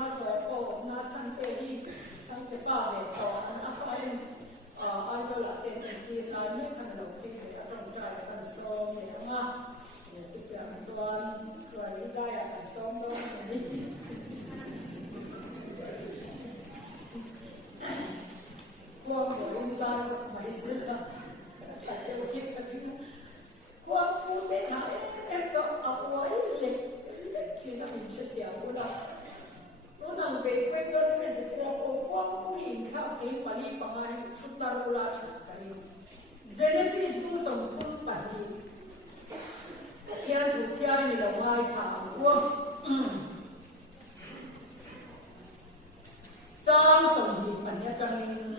na so ko na chan te hi chan se pa ve ko na fa em ai so la te ti na ni kan lo ti ke a tong trai kan so me nga ne ti ya kan tuan rai da ya kan so no ni ko ko in sa mai se ta ta te o ki ta ki ko pu te na em do a wa le khi nó mình sẽ tiểu đó nó nằm về quê cho nên mình qua qua mình sao thì mà đi bằng ai chúng ta đâu là cái Genesis cũng sống thôn bản đi thiên chủ gia mình là mai thảo qua trang sống đi bản nhá cho nên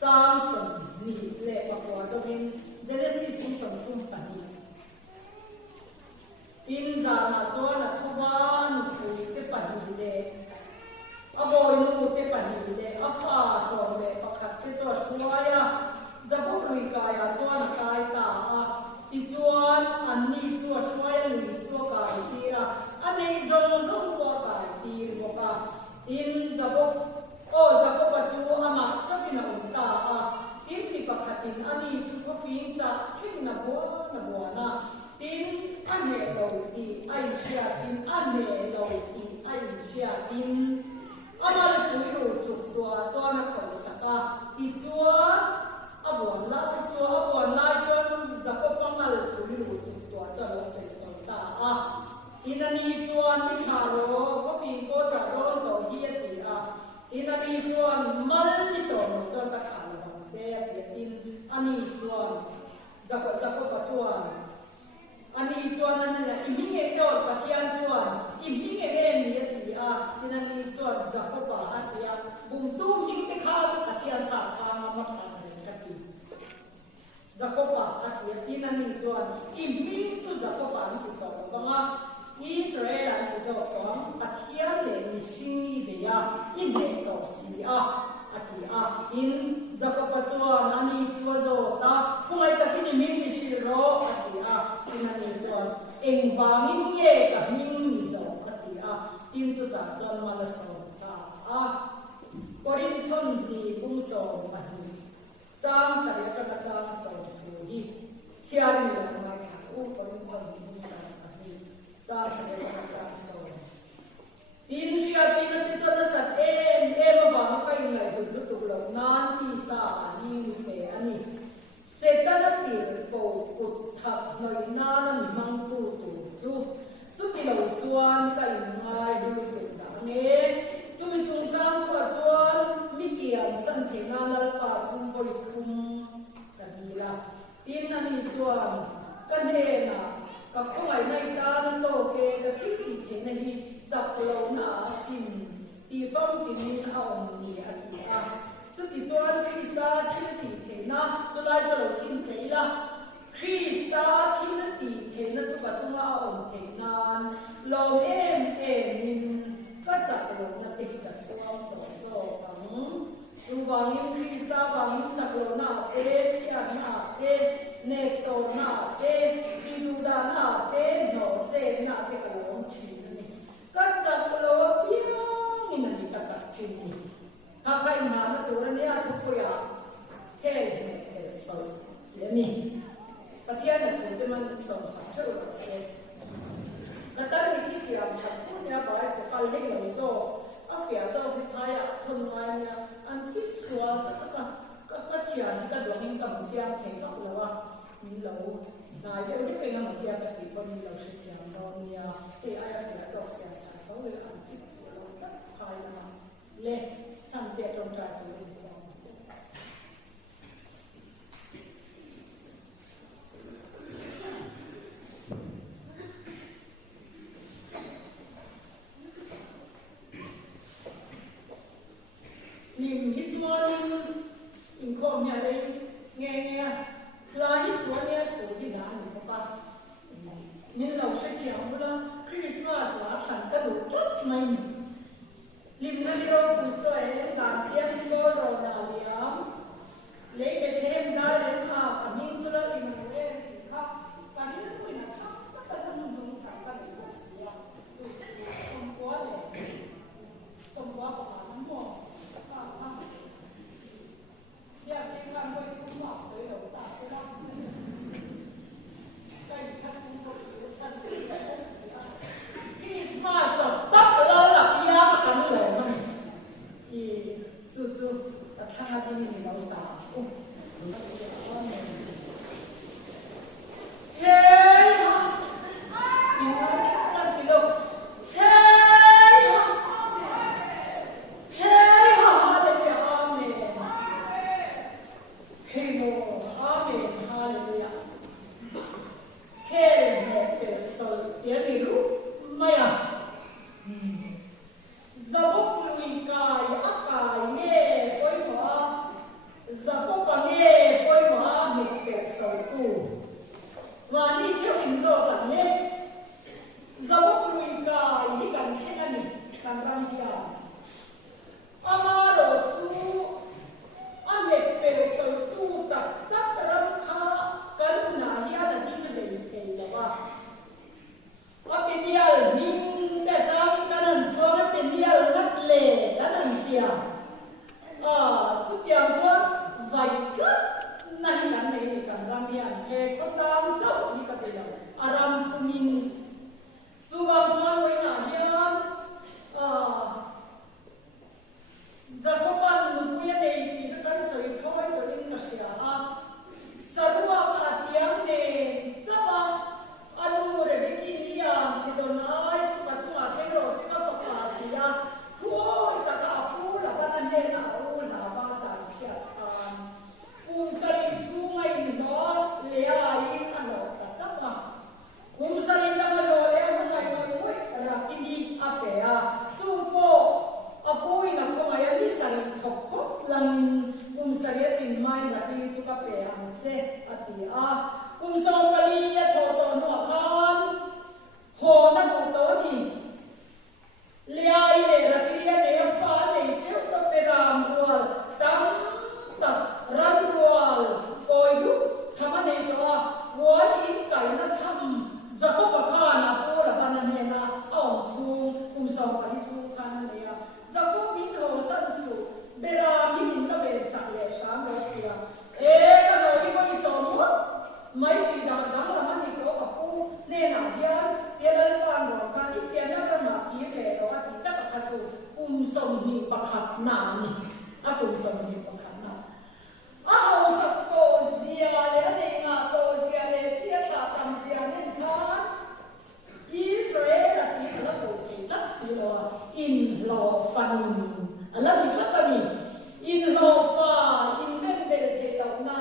trang sống đi lệ và quả cho nên Genesis cũng sống thôn bản đi in ra na cho na thoban ku te pani le aboi nu te pani le afa so le pakhat te so suaya zabu lui ka ya cho na kai ta a ti chuan an ni chu suaya lui chu ka ti ra anei zong zong ko ka ti mo ka in zabu pa chu ama chapina ta a in ti pakhatin ani chu ko pin cha thin na bo na tin anh hệ đầu thì anh sẽ tin anh hệ đầu thì anh sẽ tin anh là tuổi rồi chụp tua cho nó khẩu sạch thì chúa buồn lại cho giờ có phong là tuổi rồi chụp tua cho nó phải sống ta thì anh đi cho đi hà lô có phim có trả lô đầu kia thì anh đi cho mất đi sống cho ta khả năng sẽ tin anh đi cho giờ có bắt chuan ani chuan an la iminge to patian chuan iminge ni ti tinani chuan jakoba atia bum tu ning te kha patian tha sa ma tha ne ka ti jakoba atia tinani chuan imin chu jakoba ni to banga Israel an zo to patian le ni singi de ya in de to si atia in jakoba chuan ani chu zo ta kungai ta ti min ni si ro atia inani chuan eng wangin nge ka hing ni zo atia tin chu ta chuan mala so ta korin thon ni bum so ani chang sa ya ka chang so hi chiar ni la ma kha korin thon ni bum so ani cha sa ya ka chang so tin sia tin ti chuan sa em ba ka in lai du tu lo nan ti sa ani ni te ani Setana tir ko kut thap noi na mi mang tu chu ti lo chuan ka in ngai du tu da nge chu mi chung chang ko chuan mi kian san the na la pa chung ko khum ka ni la tin na ni chuan ka ne na ka khoi nai ta na to ke ka ki ki the na hi chap lo na sin ti fam ki ni haum ni a chu ti chuan Krista thi ti na chu lai cho lo chin sei la Krista thi na ti the na chu ka chunga om the nan lo em min ka cha lo na te ka suam to so pang chu wang in Krista wang in cha lo na e sia na e next to na e ti du da na e no che na te ka lo chi ni ka cha lo pia ni na ni ka cha chi ni ha kai ma na tu ra ne a ku ya thế sầu để mình tất nhiên là chúng tôi mang sầu sản xuất được sẽ tất cả những cái gì làm thật cũng nhớ bài của các lấy lời do phía sau thì thay hôm nay anh thích xóa các chuyện các đồ hình cầm trang thì nó là mình lâu này cái những cái năm kia thì thôi mình lâu sẽ làm đó nha thì ai là phía sau sẽ có người ăn thích tất thay là lên tham gia trong trại của mình nhìn hít chuan in khom nhà đây nghe là hít chuan nghe chủ thì đã mình có ba nên lâu sẽ chịu là Christmas là thành cái đủ tốt mày linh nó đâu cũng cho em làm tiền có rồi nào liam lấy cái thêm ra đến mà mình cho nó in em khóc và những cái này khóc tất cả những đúng phải cái này không có ค่ะที่เปียน่าประมาทที่เลยเราว่าที่ตั้งแต่จู่ส่งมีประคับหนานี่ส่งมีประคับหนาสักโตเสียเลยนะเนี่ยโตเสียเลยเสียตาตำเสียเนี่ยค่ะอิสราเอลที่เราโตเก่งทักษิณอินโลฟันแล้วมีทักษะนี่อินโลฟาอินเดนเบลเทลานา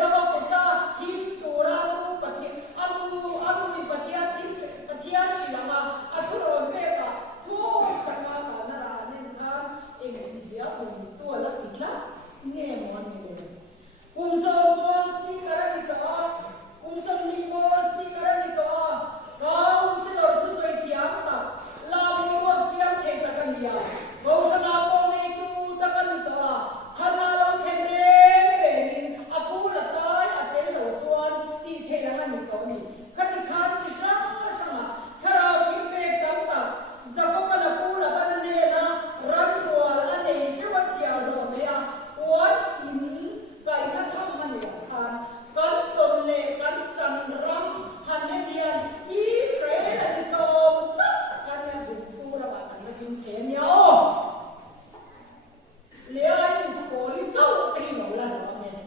สบายก็ฮิมตูรามุปฏิอามุนิปฏิอาทิปฏิอาชิลามาทุโรเบกะทุกขันมานาราเนี่ยค่ะเองดิเสียคนตัวละติดละเนี่ยมันเนี่ยสสติการณิตาสนิโมสติการณิตาเขาเสียทุสอยที่อันตะลาบิโมเสียเทตะกันยาเขาชนะโกเนตุตะกันนิตาฮานาโลเทเรaku latai atel lo chuan ti thela ni to ni khati khan chi sama thara ki pe kam ta jakoba la pura ban ne na ran wal ane ke wa sia do me ya wan in kai na tham man ya khan kan tom le kan cham ram han ne dian Israel ni to kan ne bu pura ba kan ne kin the ni o le ai ko li chau ti no la no me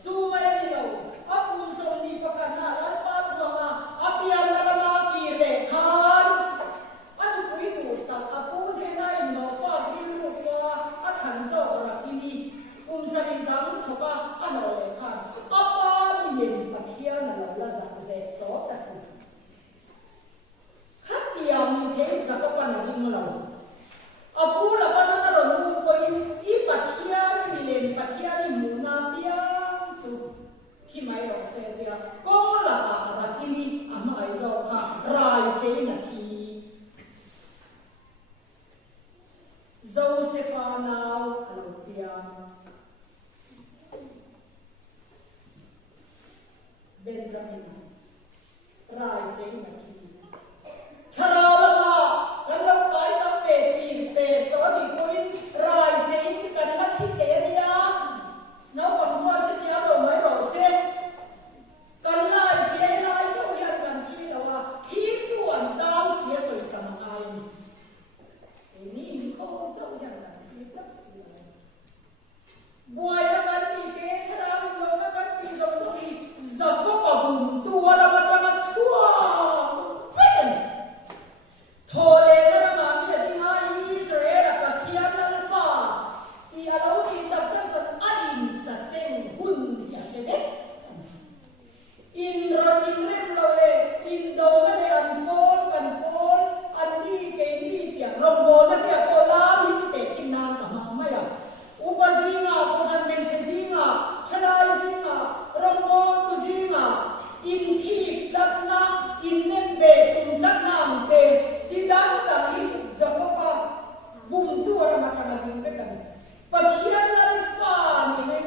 Cuma ini loh, aku soni pekan halan sama, api yang lama kiri kan, aku itu tak aku dengar nova biru gua, akan seorang ini, sering dalam coba anak kan, apa yang bagian dalam lazat zeto kasih, hati yang mungkin cakap lagi malam, aku lapan orang mungkin bagian ini bagian munaที่ไม่รอเสียเดียวก็ละอะไรที่นี่อามาไอโซค่ะรายเจนาทีโจเซฟานาอลูเปียเบนจามินรายเจนาทีคาราลาแล้วเราไปตั้งเป็ดตัวดีกุยรายเจนกันมาที่เทียนน้องคนว่าฉันยังไม่รอเสร็จกันไล่เสียไล่ต้องยันกันที่เราว่าทีมด่วนดาวเสียสวยกันไอ้นี่เขาจะยันกันที่ตัดเสียบวยแล้วกันที่เกชราบุญแล้วกันที่เราต้องมีจับก็กบุญตัวเราก็จะมาชั่วเป็นโทเลแล้วมาเมียที่มาอิสราเอลกับที่อันนั้นฟ้าที่เราที่ตัดกันจะin rem lo le in do na le an pol an ni ke ni tia rombo na tia ko la mi te kin na ka ma ma ya upa zinga ko san men se zinga chala zinga rombo tu zinga in thi dak na in ne be tum dak na te chi dang ta hi jakopa bum tu ra ma kana din pe kan pakhian na fa ni ne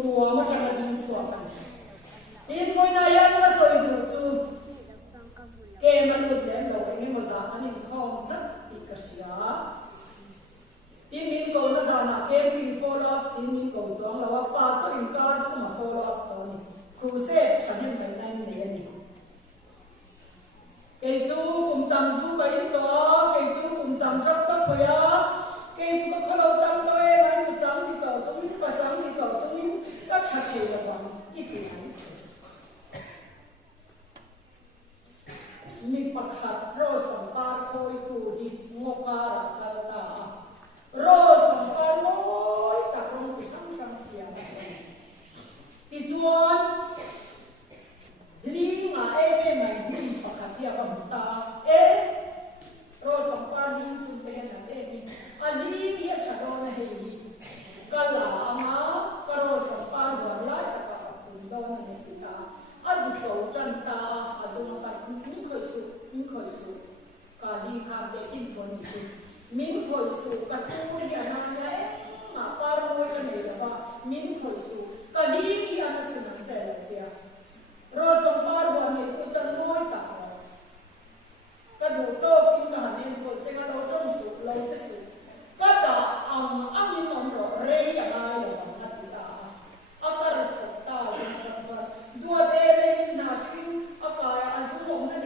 ruwa ma kana din suwa kan in mo na yan na so idu tu ke manut len lo ni mo za ani khom thak ikasya in min ko na dana ke min follow up in min ko jong la wa pa so in kar tu ma follow up to ni ku se chanin bai nai ne ni ke chu kum tam zu bai to ke chu kum tam thak ta khoya ke chu ko khalo tam to e bai mu chang ni to chu ni pa chang ni to chu ni ka cha ke la wa i piมีประคับโรสัมปาโคยตูดิงกการะกาตาโรสัมปาโน้ยตะรงติทั้งทั้งเสียงติจวนลิงมาเอเมไม่มีประคับเทียบกับตาโรสัมปาลิงสุดเด่นเอมีอันนี้เรียกชาโดนเฮลีกะลามาก็โรสัมปาหัวไล่ตะกับคุณโดนเฮลีตาอาจุโตจันตาอาจุมาตัดมิ้งเคยสุกาลีคาเบกินทนจิมิ้งเคยสุกาตูเรียนนั่นแหละมาปาร์โวยกันเลยว่ามิ้งเคยสุกาลีที่อันนั้นสุนัขเจริญเดียรอสมปาร์วันนี้กูจะน้อยตากระดูกโตกินกันเนี่ยคนเสกเราจงสุเราจะสุก็จะเอามินนอเรียอะไรเลยนะติดาอัตราตาดูเดเรนนาชินอากาศอาจุลงนั่น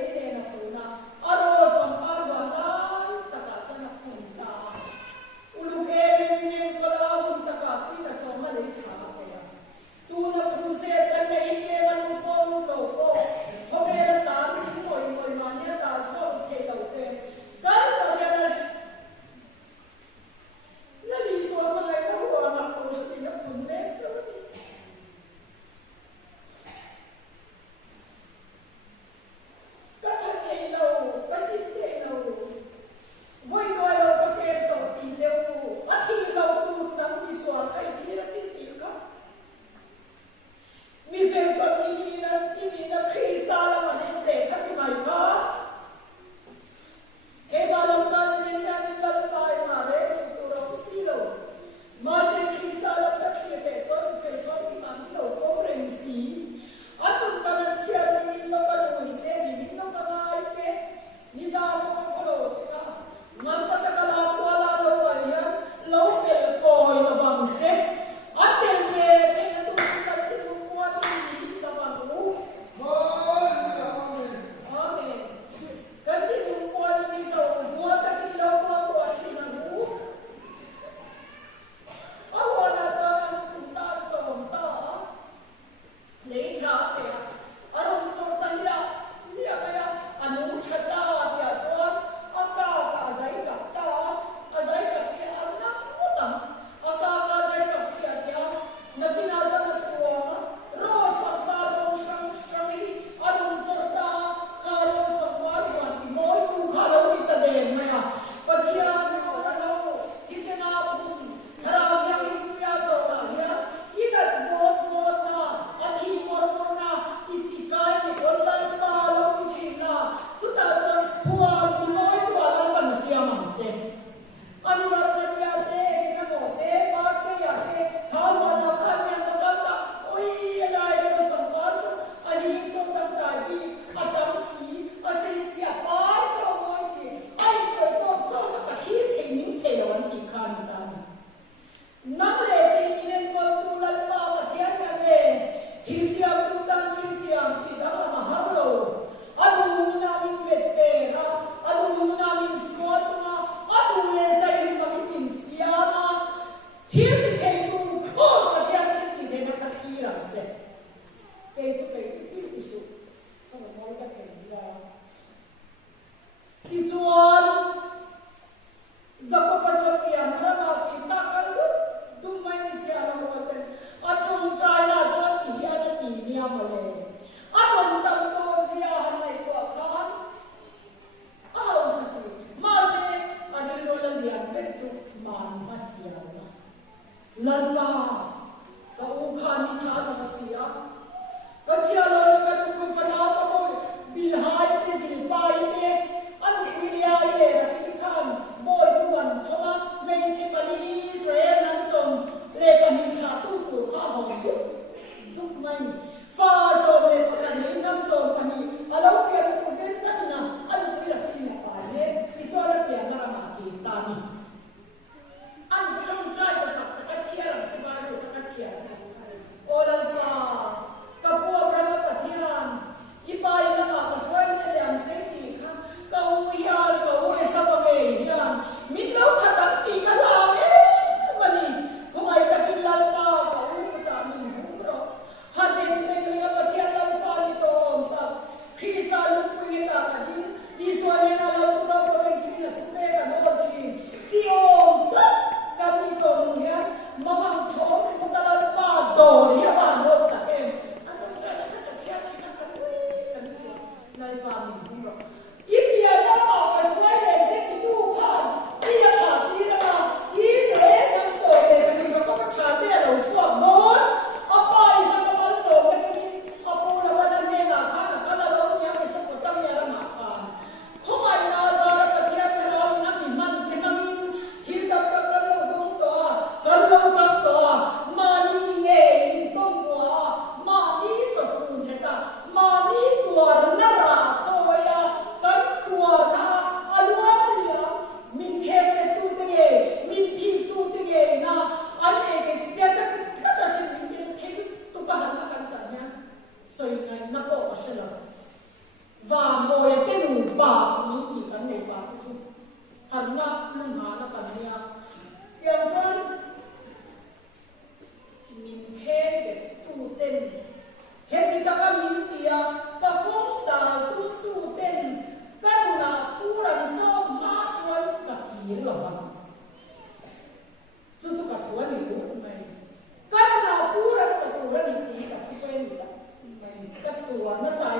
Hãy subscribe cho kênh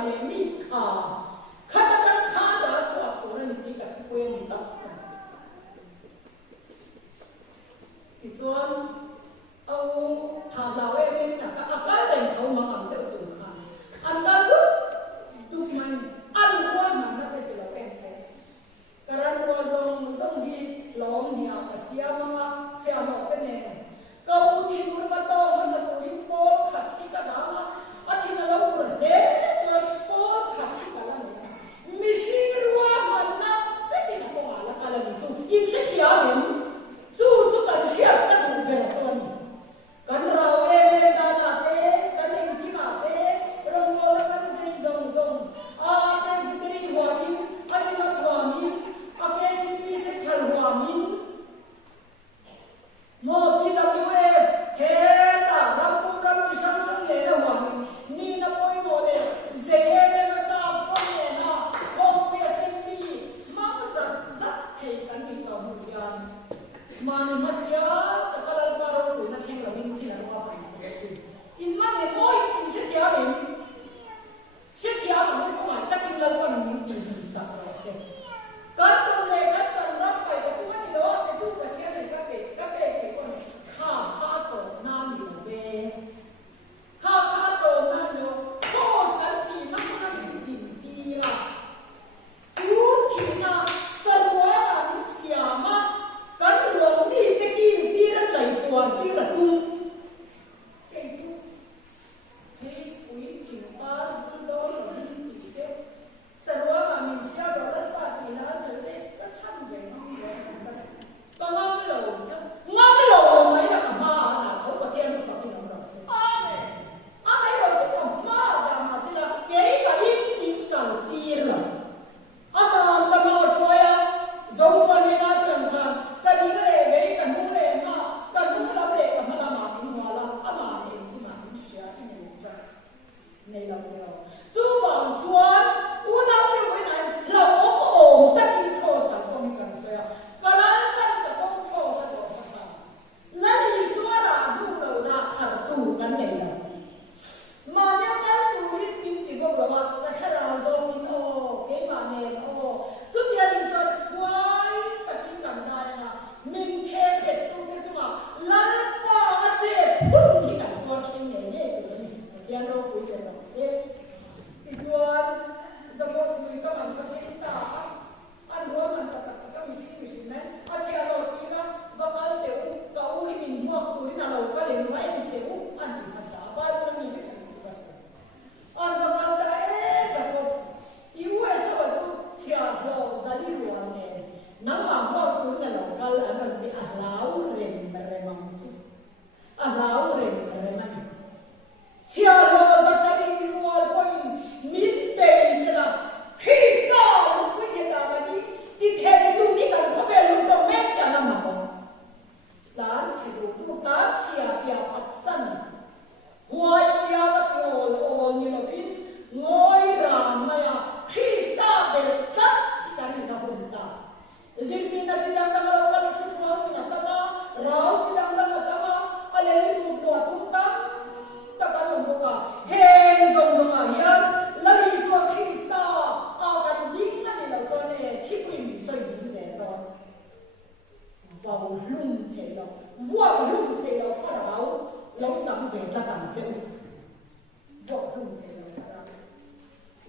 Ghiền Mì Gõ để không bỏ lỡ những video hấp dẫn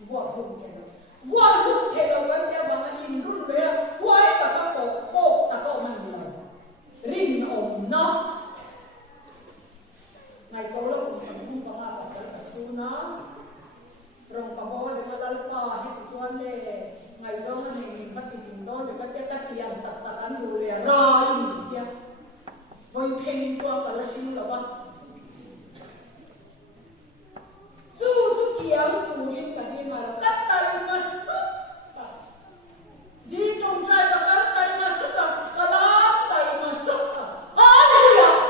vua hùng thế nào vua hùng thế nào vẫn theo bằng in run về quay cả các cổ cả cậu mình rồi rin ổn nó ngày câu là cũng không có mà phải cả su nó rồi cả bố để cái lalpa hay cái chuan này ngày sau này mình bắt cái sinh đó để bắt cái tiệm tập ăn đủ liền rồi kia với thêm cho cả là sinh là bao chú kiếm phụ huynh cả đi mà cắt tay mà sút gì trong trai mà cắt tay mà sút cả lá tay mà sút hallelujah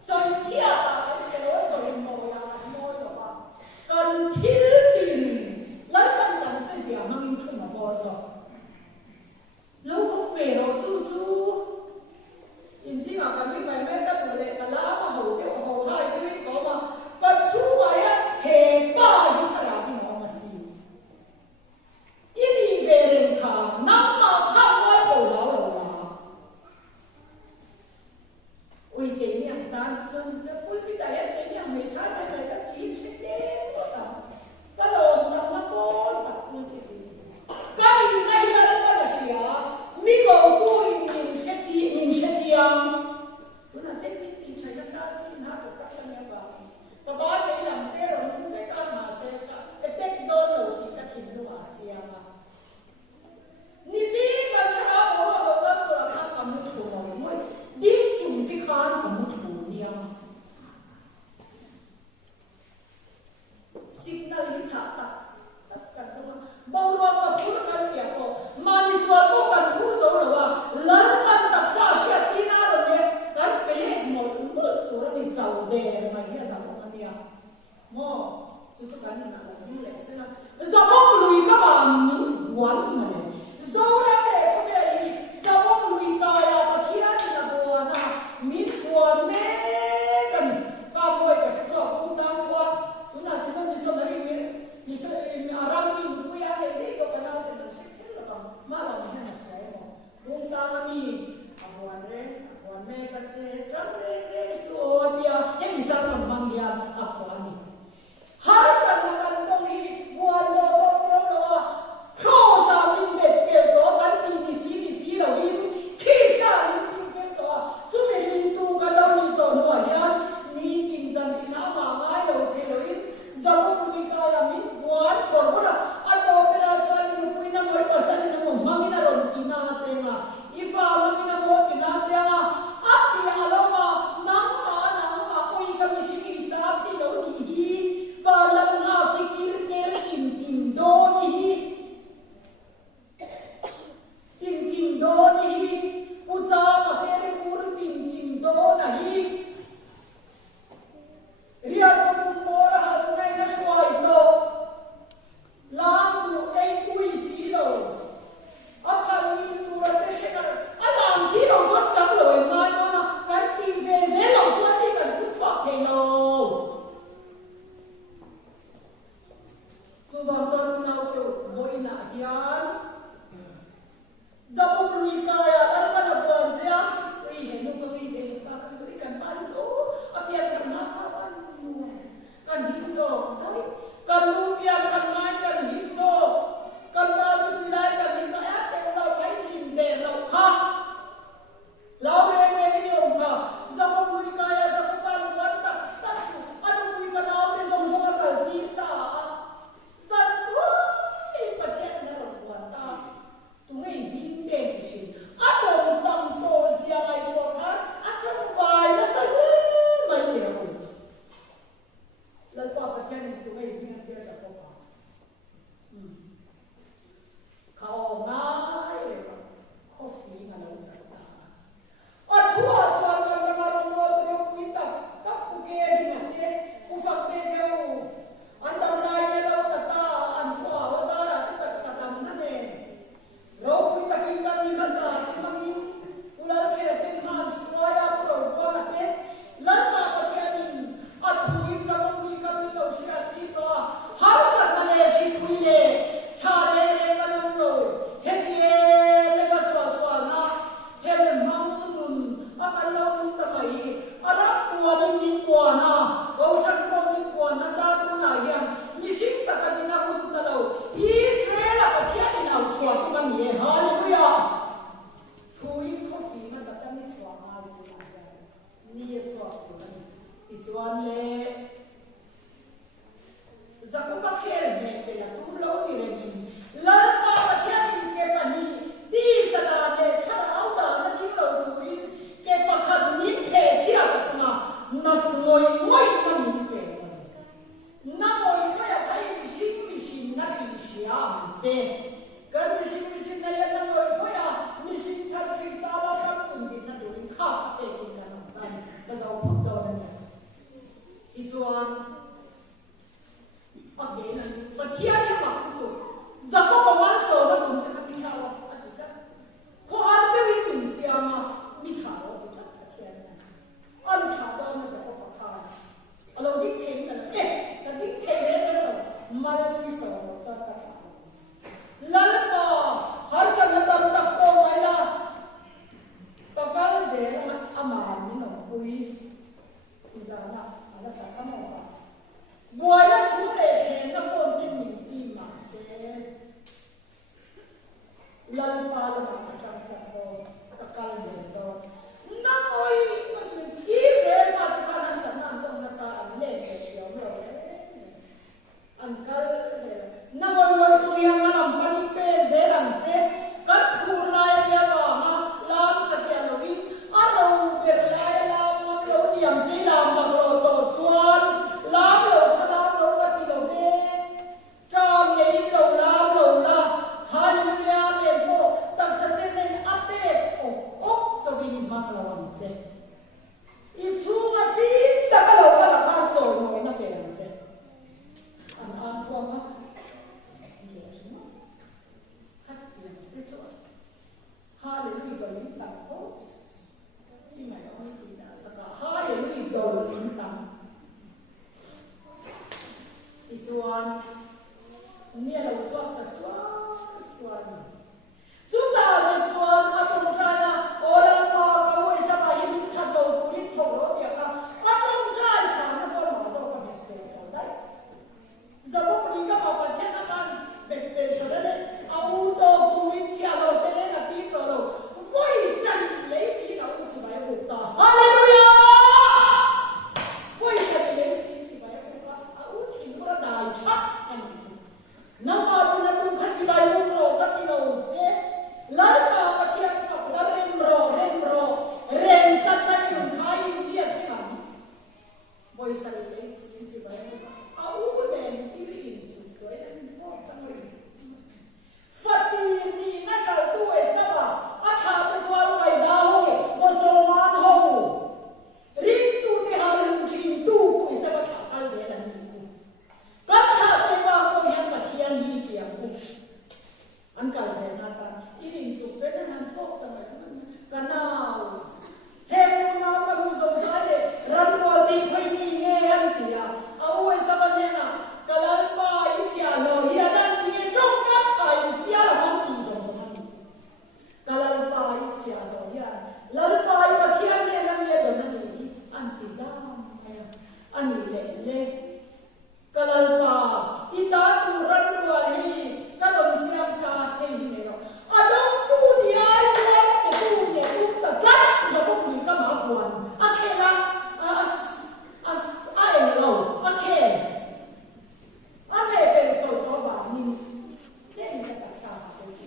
soi chia cả cái lối soi môi là bao cần thiên đình lấy tâm tâm sẽ gì mà mình chung mà bao giờ lâu không về đâu chú in si mà cái mình phải biết tất cả cái lá mà hậu cái hậu hai cái có mà còn chú vậy á hệ ba như thế nào thì nó mà xí đi về rừng thả nắm mà thăm qua đầu là ôi cái niệm ta chân cái cuối cái đại cái niệm mình thấy cái cái ý sẽ đến của ta cái đầu nó bốn mặt như thế cái gì này là xỉa mi cầu tôi mình sẽ nó là tết mình chạy ra xa xin hát được các anh em vào và có đấy làm thế rồi những cái con mà sẽ cái tết đó đầu thì các hình nó hòa xiêm mà ni tí cái cháu của nó có cái khăn cầm một thủ rồi mới đi chung cái khăn cầm một thủ niệm xin ta đi thả tất cả đó bao lo cả phút cái việc của mà đi xóa có cần phút rồi là lớn ăn đặc sản sẽ đi na rồi nhé cái bé một bữa của nó bị giàu đè mà hiện là không ăn được mò chú các bạn là như vậy sẽ là do bốc lùi các bạn những quán mà này do đã để các bạn đi do bốc lùi cài là khi là buồn à mít buồn mê cần cả buổi cả sẽ cho cũng tăng qua chúng ta sẽ đi xong đấy đi Arab đi cũng ya để đi có cái nào thì nó sẽ là còn mà là mình hay là sẽ cũng ta mi buồn mê cái sẽ trắng để số dia em bisa ngomong dia apa ni harus ada kan đi buat lo kau sambil bebel tu kan di sini lah ini kita ni sini tu tu ni tu kalau ni tu no ya ni tinjam ni nama ngai lo ke lo ini jauh lebih kaya ni buat korban atau operasi ni punya buat pasal ni mau mangina lo tina cema ifa mangina mo tina cema api aloma nama oi kami sikit sapi lo ni kalau nak pikir tim do ni utama kere pur tim do nahi ria ko mora halai na swai to lam tu ei kui silo akan ni tu ra te shena alam silo jot chang lo mai na kan ti ve ze lo jot ni kan tu fa ke lo tu ba jot na ke voi na hian Jauh pergi kaya, lalu pada bulan saya, wih, hendak pergi saya tak kesini kan panso, apa yang termakan, kan himso, kan lupian kan main kan himso, kan masuk wilayah kan himso, lau kain himbe, lau kah, lau ini orang kah, jauh pergi kaya, jauh pan buat tak, aduh pergi kan awal semua kan kita, satu, pasien dalam buat tak. siam che kan mission na yan na ngoi ko ya mission kan kristala kan kun din na durin kha te kin na tan ka zau phut do na i chuan again an pathian ya ma tu jacob wan so da kun se ka pi ha wa atika ko ar be wi min siama mi tha ro ta pathian an tha do na jacob pa kha alo dik theng na ka dik theng le na mal mi so ta ta lalpa har sanatan tak to maila takal zela aman ni no pui izana ala sa kamo ba buaya sule chen na phone tin min chi ma se lalpa la ma ta ko takal zela na oi ko chi se ma ta kana sanan to na sa le ke yo lo angkal na ngoi su yang malam pani pe zeram se kat phulai ya wa ma lam sakya lovin aro pe lai lam lo yam che lam ba lo to chuan lam lo khana lo ka ti lo ne cham nei lo lam lo la hallelujah me mo tak sa che ne ate o so bin ma lo am se I chunga fi ta ka lo ka kha so mo na pe am se an ko ma Hallelujah berlin tang ko si mai oi ti da ta hallelujah berlin tang I chuan ni lo chuak ta suan chúng ta sẽ chuan a trong trai na ola pa ka wei sa pa yin tha do ku ni tho ro ya ka a trong trai sa na ko ma so ka me te sa dai za bo ni ka pa pa the na kan be te sa de a u do ku ni chia lo te le na pi to lo voi sa ni le si ka u chi bai ku ta hallelujah voi sa ni le si chi bai ku ta a u chi ko da dai cha an na ma lu na tu kha chi bai lu ro ka ti lo se lai pa pa thi an fa la ren ro ren ka ta chung khai dia chi ma voi sa ni le si chi bai ku a u len ti ri chu ko en mo ta mo Fati ni na sa tu esa ba atha tu twal kai da ho musulman ho rin tu ni har lu chin tu ku isa ba tha kal ze da ni ku ka tha te ba ko yan ba thian hi kiam ku an kal ze na ta irin chu pe na han pok ta ma ka na he mu na ba mu zo ka de ran ko ti phai ni nge an ti ya au esa ba ne na kalal pa isia lo ya dan ni trong ka thai sia han ti zo han kalal pa isia lo ya lal pa pa khian ne na me do na ni an ti za ani le kalal pa ita tu ran wa hi kalom siam sa te ni ro adong tu ni ai se ke tu ni tu ta ka zo ko ni ka ma buan akela as ai lo akela ame ben so to ba ni le ni ka sa ha te ki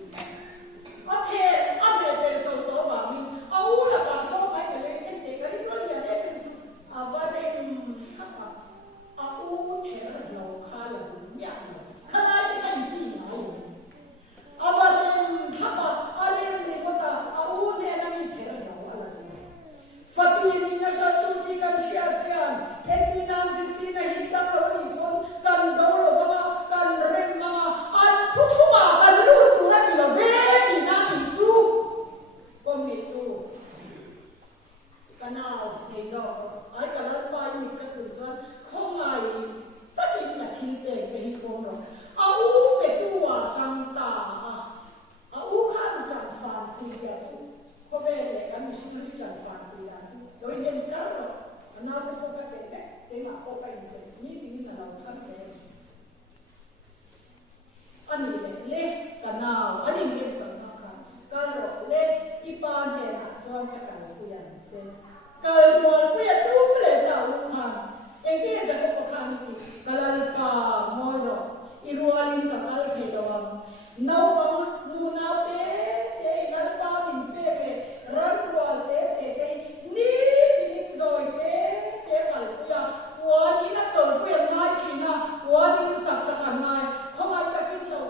ame ben so to ba ni au la ka to ba ke le ke te ka ri no ya le ben su a ba de ha pa au te ra lo kha lo ya kha la ni kan ji na yo a ba de ha pa a le ni ko ta au ne na ni te ra lo ala Fati ni na sa tu ti kan sia tsian et ni nan sin ti na hi ta lo ni fon kan do lo ba kan ren ma an thu thu ma kan lu tu na ni lo ve ni na ni chu ko mi tu kanao nei zo ai ka la pa ni ka tu zo không ai ta ki na thi te ke hi ko no au pe tu wa kan ta au kan kan fan ti ke tu ko ve le kan mi shi ni kan fan ti ya rồi nhân cái rồi nó cũng không có thể để mà có cái gì như là làm khám sẽ anh ấy lê cả nào anh ấy biết cả nào cả rồi lê ipan hè là cho các cái người dân sẽ cái mọi người đúng là giàu luôn hàng em kia là có khăn gì cái là cả mọi rồi irualin cả cái gì đó nấu bằng nu nấu thế là ba mình về rắn qua thế ni rồi thế phải bây giờ ni nó rồi quyền mai chỉ là ni sạc sạc hàng mai không ai ta biết đâu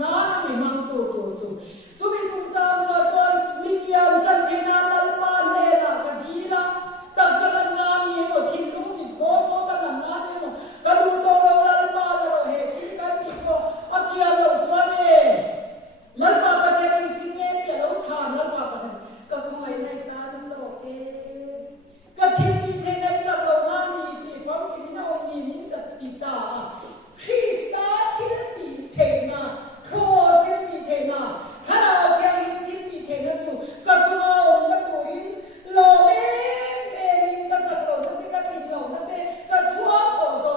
na mi mang tu chu chu mi chung cham cho chuan mi kiam san thi na dal pa le na ka di la tak sa na mi mo thin lu mi ko ta na na ni mo ka du to ro dal pa ro he si ka mi ko a kia lo chuan e lal pa pa te ring sin ne ti lo tha lal pa pa ka khmai lai ta lo ke ka thi mi te nei cha lo na ni ti phom ki na o ni ni ka ti ta Krista thil pi the na cross pi the na thara kyang thil pi the na chu ka chu na tu in lo be be ni ka cha lo na ka ti lo na be ka chua ko zo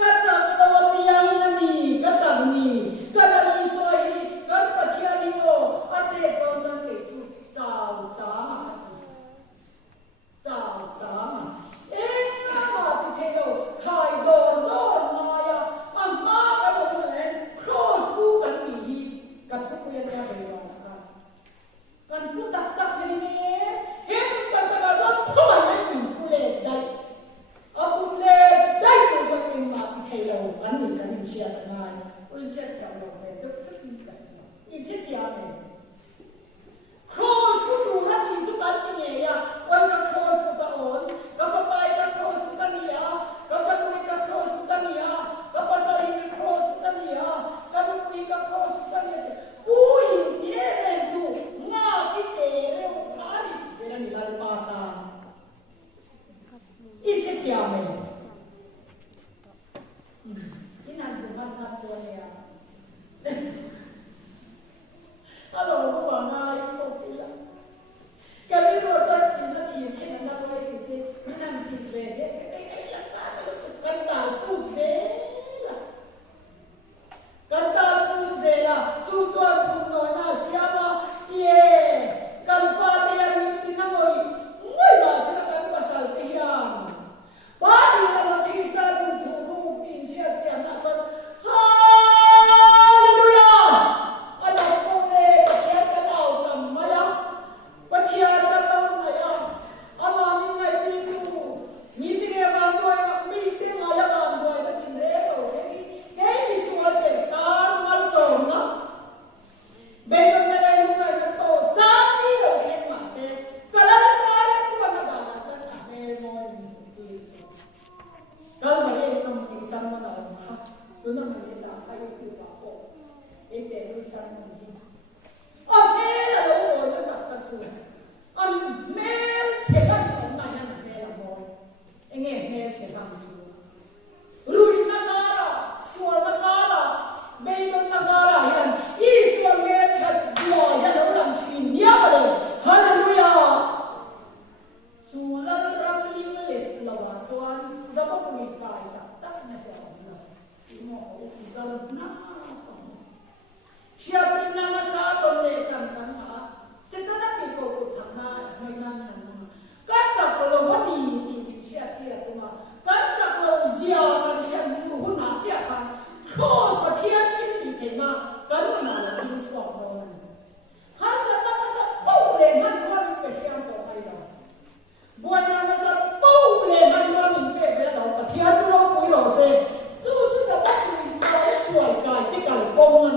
ka cha lo piang na mi ka cha ni ka na ni so hi ka pa thia ni mo a che ko na ke chu chao cha ma chao cha ma e na ma ti the lo khai do no ma ya an ma ka lo ne cross ku kan mi ka thu ku ya ya be wa ka kan pu tak tak ni me he ka ka zo thu ma ne mi ku le dai a ku le dai ku zo ni ma ti the lo kan mi kan mi sia na un sia ta lo be zo tu ni ka ni sia ya me cross ku tu na ti chu kan ni ya oi ka cross ku ta on ka pa pai ka cross ku ta ni ya ka pa ku ka cross ku ta ni ya ka pa sa ri ka cross ku ta ni ya ka nu ku ka cross ku ta ni ya u yin tie ren tu nga ki te re o ka ri be na ni la pa ta i se ti a me ina du ma na to ne ya alo ku wa na i ko ti la ka ri ro sa ti na ti ke na to ai ki te na mi ti ve de kan ta ku ve la kan ta ku ve la chu chuan ku no na sia ma ye kan fa te ya mi ti na moi ngoi ma sa kan pa sal te ya ba ni na ma Krista ku thu ku pin sia sia na chan hallelujah ana ko le ya ka au tam ma ya pa thia ka ta ma ya ama ni ngai pi ku ni ti re ba to ya mi te ma ya ba to ya ti re ro ke ni ke mi su al pe ta mal so na be to na lai lu ma to cha ni ro ke ma se ka la na ya ku na ba na cha na me mo ni ti ka ma le no mi sam na na ha tu na ma le ta ka yu ti ba ko e te ru sam ni a me la lo na ta ta chu an mel se ha ma na na me la mo enge mel se ha chu rui na kara sual na kara beidon na kara yan iswa mel chat zlo ya lo lam chin ya le hallelujah sulan ram li le la wa chuan za ko mi kai ta ta na ya na mo za na sia pin na sa to le chan kan ha se ta na pi ko ko tha na mai na na ka sa ko lo wa ni ni sia ti la ko ma ka sa ko zia ka sia ni hu na sia ka cross pa thia ti ni te ma ka lu na la ni so ko ha sa na sa po le ma ko mi pe sia ko ai da bo na sa po le ma ko mi pe be la pa thia chu lo ko lo se chu chu sa pa ni ka e sual ka ti ka ko man